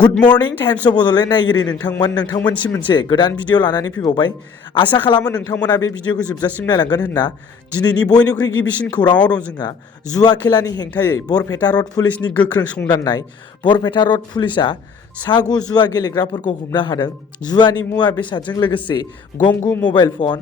Good morning times of Bodoland नायगिरि नोंथांमोनसिम मोनसे गोदान भिडिअ लानानै फैबावबाय। आसा खालामो नोंथांमोना बे भिडिअखौ जोबजासिम नायलांगोन होनना। दिनैनि बयनिख्रुइ गिबिसिन खौराङाव दं जोंहा जुवा खेलानि हेंथायै बरपेटा रड पुलिसनि गोख्रों संदाननाय। बरपेटा रड पुलिसआ सा9 जुवा गेलेग्राफोरखौ हमनो हादों। जुवानि मुवा बेसादजों लोगोसे गंगु मबाइल फन,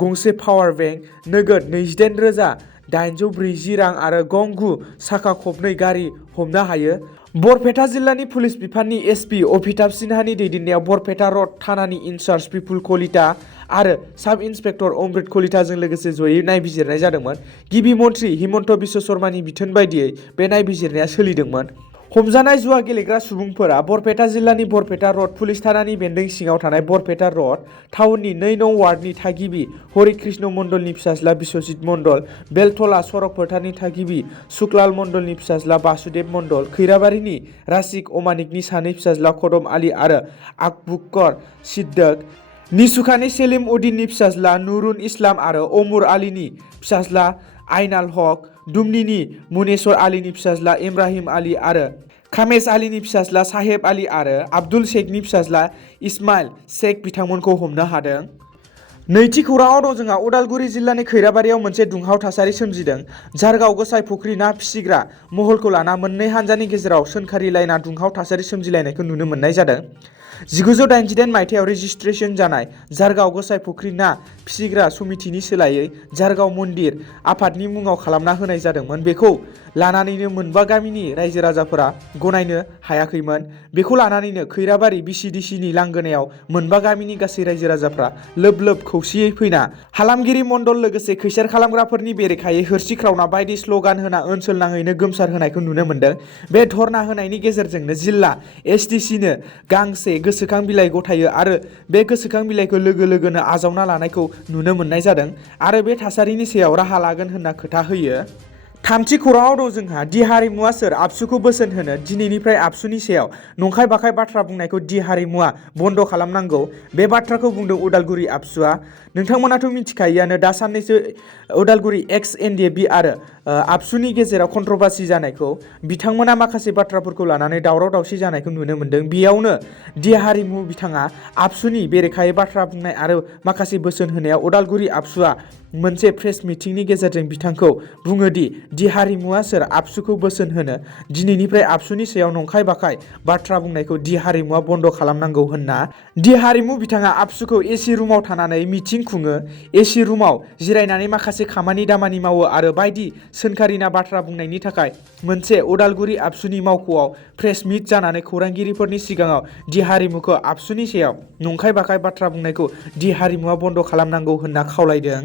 गंसे पावार बेंक, नोगोद 28,840 रां आरो गंगु साखा खबनै गारि हमनो हायो। बरपेटा जिल्लानि पुलिस बिफाननि एसपि अभिताभ सिन्हानि दैदेननायाव बरपेटा रड थानानि इनचार्ज बिपुल कलिता आरो साब इन्सपेक्टर अमृत कलिताजों लोगोसे जयै नायबिजिरनाय जादोंमोन। गिबि मन्थ्रि हिमन्त बिश्व शर्मानि बिथोन बायदियै बे नायबिजिरनाया सोलिदोंमोन। हमजानाय जुवा गेलेग्रा सुबुंफोरा बरपेटा जिल्लानि बरपेटा रड पुलिस थानानि बेन्दों सिङाव थानाय बरपेटा रड टाउननि 2 नं वार्डनि थागिबि हरिकृष्ण मण्डलनि फिसाज्ला बिश्वजित मण्डल, बेलथला सरक फोथारनि थागिबि सुकलाल मण्डलनि फिसाज्ला बासुदेब मण्डल, खैराबारिनि रासिक अमानिकनि सानै फिसाज्ला कदम आली आरो आकबुकर सिद्दीक, निसुखानि सेलिम उद्दीननि फिसाज्ला नुरुल इस्लाम आरो अमुर आलीनि फिसाज्ला आइनाल हक, दुमनिनि मुनेश्वर आलीनि फिसाज्ला इब्राहिम आली आरो खामेश आलीनि फिसाज्ला साहेब आली आरो आब्दुल शेखनि फिसाज्ला इस्माइल शेख बिथांमोनखौ हमनो हादों। नैथि खौराङाव दं जोंहा उदालगुरि जिल्लानि खैराबारियाव मोनसे दुंहाव थासारि सोमजिदों। झारगाव गोसाइ फुख्रि ना फिसिग्रा महलखौ लाना मोननै हान्जानि गेजेराव सोंखारिलायना दुंहाव थासारि सोमजिलायनायखौ नुनो मोननाय जादों। 1988 मायथाइयाव रेजिस्ट्रेसन जानाय झारगाव गोसाइ फुख्रि ना फिसिग्रा समितिनि सोलायै झारगाव मन्दिर आफादनि मुङाव खालामना होनाय जादोंमोन। बेखौ लानानैनो मोनबा गामिनि रायजो राजाफोरा गनायनो हायाखैमोन। बेखौ लानानैनो खैराबारि बिसिडिसिनि लांगोनायाव मोनबा गामिनि गासै रायजो राजाफ्रा लोब लोब खौसेयै फैना हालामगिरि मण्डल लोगोसे खैसार खालामग्राफोरनि बेरेखायै होरसिख्रावना बायदि स्लगान होना ओनसोल नाङैनो गोमसार होनायखौ नुनो मोन्दों। बे धरना होनायनि गेजेरजोंनो जिल्ला एसडिसिनो गांसे गोसोखां बिलाइ गथायो आरो बे गोसोखां बिलाइखौ लोगो लोगोनो आजावना लानायखौ नुनो मोननाय जादों आरो बे थासारिनि सायाव राहा लागोन होनना खोथा होयो। थामथि खौराङाव दं जोंहा दि हारिमुआ सोर आबसुखौ बोसोन होनो दिनैनिफ्राय आबसुनि सायाव नंखाय बाखाय बाथ्रा बुंनायखौ दि हारिमुआ बन्द खालामनांगौ। बे बाथ्राखौ बुंदों उदालगुरि आबसुआ। नोंथांमोनाथ' मिथिखायोआनो दा साननैसो उदालगुरि एक्स एनडिएफबि आरो आबसुनि गेजेराव कन्ट्रभार्सि जानायखौ बिथांमोना माखासे बाथ्राफोरखौ लानानै दावराव दावसि जानायखौ नुनो मोन्दों। बेयावनो दि हारिमु बिथाङा आबसुनि बेरेखायै बाथ्रा बुंनाय आरो माखासे बोसोन होनायाव उदालगुरि आबसुआ मोनसे प्रेस मिटिंनि गेजेरजों बिथांखौ बुङो दि हारिमुआ सोर आबसुखौ बोसोन होनो दिनैनिफ्राय आबसुनि सायाव नंखाय बाखाय बाथ्रा बुंनायखौ दि हारिमुआ बन्द खालामनांगौ होनना। दि हारिमु बिथाङा आबसुखौ एसि रुमाव थानानै मिटिं खुङो, एसि रुमाव जिरायनानै माखासे खामानि दामानि मावो आरो बायदि सोंखारिना बाथ्रा बुंनायनि थाखाय मोनसे उदालगुरि आबसुनि मावख'आव प्रेस मिट जानानै खौरांगिरिफोरनि सिगाङाव दि हारिमुखौ आबसुनि सायाव नंखाय बाखाय बाथ्रा बुंनायखौ दि हारिमुआ बन्द खालामनांगौ होनना खावलायदों।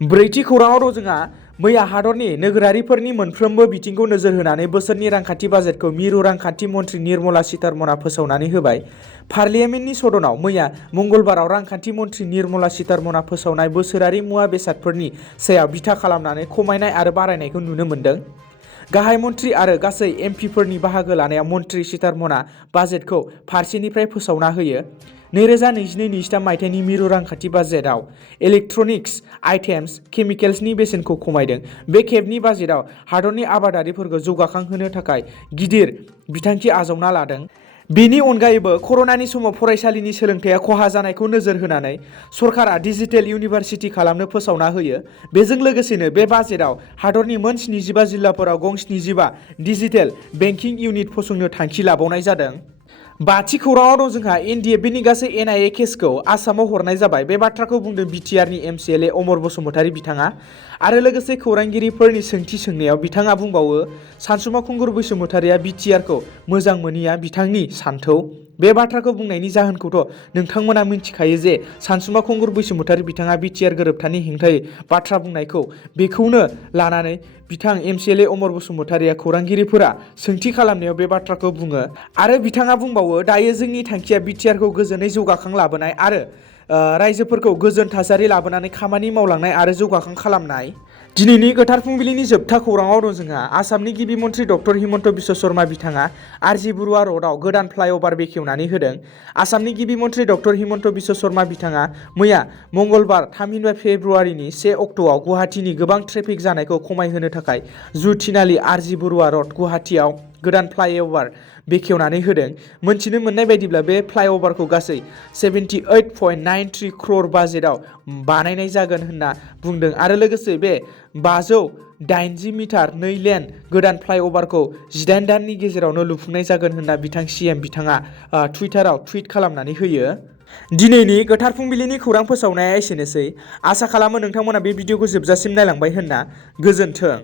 ब्रैथि खौराङाव दं जोंहा मैया हादरनि नोगोरारिफोरनि मोनफ्रोमबो बिथिंखौ नोजोर होनानै बोसोरनि रांखान्थि बाजेटखौ मिरु रांखान्थि मन्थ्रि निर्मला सीतारमणआ फोसावनानै होबाय। पार्लियामेन्टनि सदनाव मैया मंगलबाराव रांखान्थि मन्थ्रि निर्मला सीतारमणआ फोसावनाय बोसोरारि मुवा बेसादफोरनि सायाव बिथा खालामनानै खमायनाय आरो बारायनायखौ नुनो मोन्दों। गाहाय मन्थ्रि आरो गासै एमपिफोरनि बाहागो लानायाव मन्थ्रि सीतारमणआ बाजेटखौ फारसेनिफ्राय फोसावना होयो। 2022-23 मायथाइनि मिरु रांखान्थि बाजेटआव इलेक्ट्रनिक्स आइटेम्स केमिकेल्सनि बेसेनखौ खमायदों। बे खेबनि बाजेटआव हादरनि आबादारिफोरखौ जौगाखांहोनो थाखाय गिदिर बिथांखि आजावना लादों। बेनि अनगायैबो कर'नानि समाव फरायसालिनि सोलोंथाइया खहा जानायखौ नोजोर होनानै सरकारा डिजिटेल इउनिभार्सिटि खालामनो फोसावना होयो। बेजों लोगोसेनो बे बाजेटआव हादरनि मोन 75 जिल्लाफोराव गं 75 डिजिटेल बेंकिं इउनिट फसंनो थांखि लाबावनाय जादों। बाथि खौराङाव दं जोंहा एनडिएफबिनि गासै एनआइए केसखौ आसामाव हरनाय जाबाय। बे बाथ्राखौ बुंदों बिटिआरनि एमसिएलए अमर बसुमतारी बिथाङा आरो लोगोसे खौरांगिरिफोरनि सोंथि सोंनायाव बिथाङा बुंबावो सानसुमा खुंगुर बसुमतारीया बिटिआरखौ मोजां मोनैया बिथांनि सान्थौ। बे बाथ्राखौ बुंनायनि जाहोनखौथ' नोंथांमोना मिथिखायो जे सानसुमा खुंगुर बसुमतारी बिथाङा बिटिआर गोरोबथानि हेंथायै बाथ्रा बुंनायखौ बेखौनो लानानै बिथां एमसिएलए अमर बसुमतारीया खौरांगिरिफोरा सोंथि खालामनायाव बे बाथ्राखौ बुङो आरो बिथाङा बुंबावो दायो जोंनि थांखिया बिटिआरखौ गोजोनै जौगाखां लाबोनाय आरो रायजोफोरखौ गोजोन थासारि लाबोनानै खामानि मावलांनाय आरो जौगाखां खालामनाय। दिनैनि गोथार फुंबिलिनि जोबथा खौराङाव दं जोंहा आसामनि गिबि मन्थ्रि डक्टर हिमन्त बिश्व शर्मा बिथाङा आरजि बरुवा रडआव गोदान फ्लाइअभार बेखेवनानै होदों। आसामनि गिबि मन्थ्रि डक्टर हिमन्त बिश्व शर्मा बिथाङा मैया मंगलबार थामहिनबा फेब्रुवारिनि 1 अक्ट'आव गुवाहाटीनि गोबां ट्रेफिक जानायखौ खमायहोनो थाखाय जु थिनालि आरजि बरुवा रड गुवाहाटीआव गोदान फ्लाइअभार बेखेवनानै होदों। मोनथिनो मोननाय बायदिब्ला बे फ्लाइअभारखौ गासै 78.93 crore बाजेटआव बानायनाय जागोन होनना बुंदों आरो लोगोसे बे 580 मिटार 2 लेन गोदान फ्लाइअभारखौ 18 दाननि गेजेरावनो लुफुंनाय जागोन होनना सीएम बिथाङा टुइटाराव टुइट खालामनानै होयो। दिनैनि गोथार फुंबिलिनि खौरां फोसावनाया एसेनोसै। आसा खालामो नोंथांमोना बे भिडिअखौ जोबजासिम नायलांबाय होनना। गोजोन्थों।